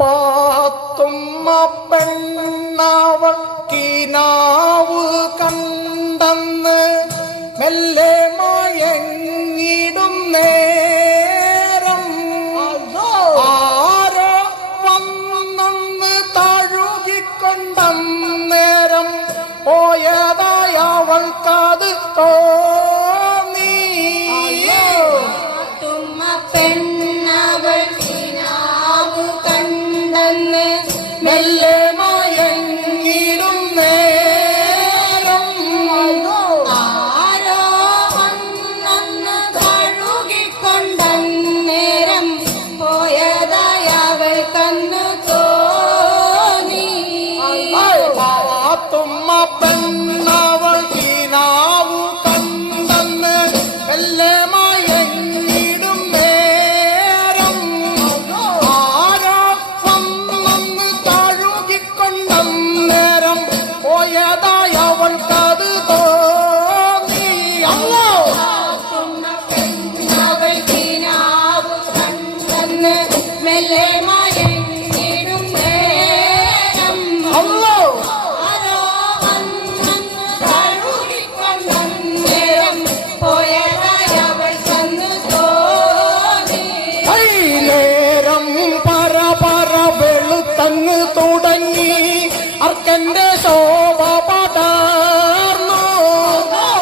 പാത്തുമ്മ പെണ്ണവൾ കിനാവ് കണ്ടെന്ന് മെല്ലെ മയങ്ങിടും നേരം ആരോ വന്നെന്ന് തഴുകിക്കൊണ്ടന്നേരം പോയതായവൾക്കത് തോന്നി. പെണ്ണവൾ കിനാവ് കണ്ടെന്ന് മെല്ലെ മയങ്ങിടും നേരം ആരോ വന്നെന്ന് തഴുകിക്കൊണ്ടന്നേരം പോയതായവൾ കന്നു തോന്നി. പാത്തുമ്മ പെണ്ണവൾ കിനാവു കണ്ടെന്ന് മെല്ലെ മയങ്ങിടും നേരം ആരോ വന്നെന്ന് തഴുകിക്കൊണ്ടന്നേരം പോയതായവൾക്കത് തോന്നി. അല്ലോ പെണ്ണവൾ കിനാവ് കണ്ടെന്ന് മെല്ലെ മയങ്ങിടും നേരം അല്ലോ ആരോ വന്നെന്ന് തഴുകിക്കൊണ്ടന്നേരം പോയതായവൾ കന്നു തോന്നി. നേരം പറ പറ വെളുത്തങ്ങ് തുടങ്ങി അർക്കന്റെ ശോഭ പടർന്നു.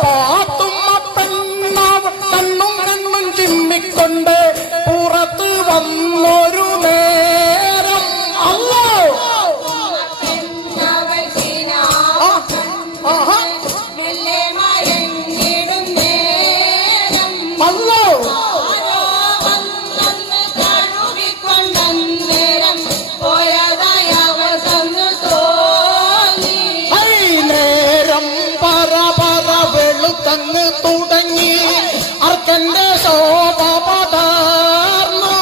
പാത്തുമ്മ പെണ്ണവൾ കണ്ണും കണ്ണും ചിമ്മിക്കൊണ്ട് പുറത്ത് വന്നൊരു നേരം അല്ലോ പെണ്ണവൾ കിനാവ് മെല്ലെ മയങ്ങിടും നേരം അല്ലോ ആരോ വന്നെന്ന് തഴുകിക്കൊണ്ടന്നേരം പോയതായവൾ കന്നു തോന്നി. നേരം പറ പറ വെളുത്തങ്ങ് തുടങ്ങി അർക്കന്റെ ശോഭ പടർന്നു.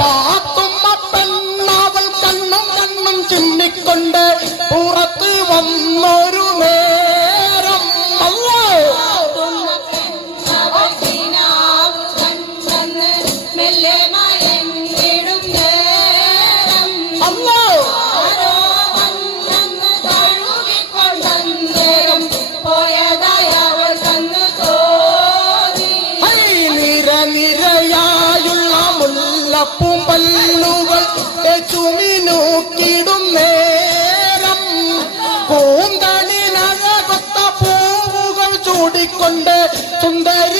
പാത്തുമ്മ പെണ്ണവൾ കണ്ണും കണ്ണും ചിമ്മിക്കൊണ്ട് പുറത്ത് വന്നൊരു നേരം അല്ലോ പെണ്ണവൾ കിനാവ് കണ്ടെന്ന് മെല്ലെ മയങ്ങിടും നേരം അല്ലോ ആരോ വന്നെന്ന് തഴുകിക്കൊണ്ടന്നേരം പോയതായവൾ കന്നു തോന്നി. നിര നിരയായുള്ള മുല്ലപ്പൂമ്പല്ലുകൾ ചുമിനൂക്കിടും നേരം കൂന്തലിനഴകൊത്ത പൂവുകൾ ചൂടിക്കൊണ്ട് സുന്ദരി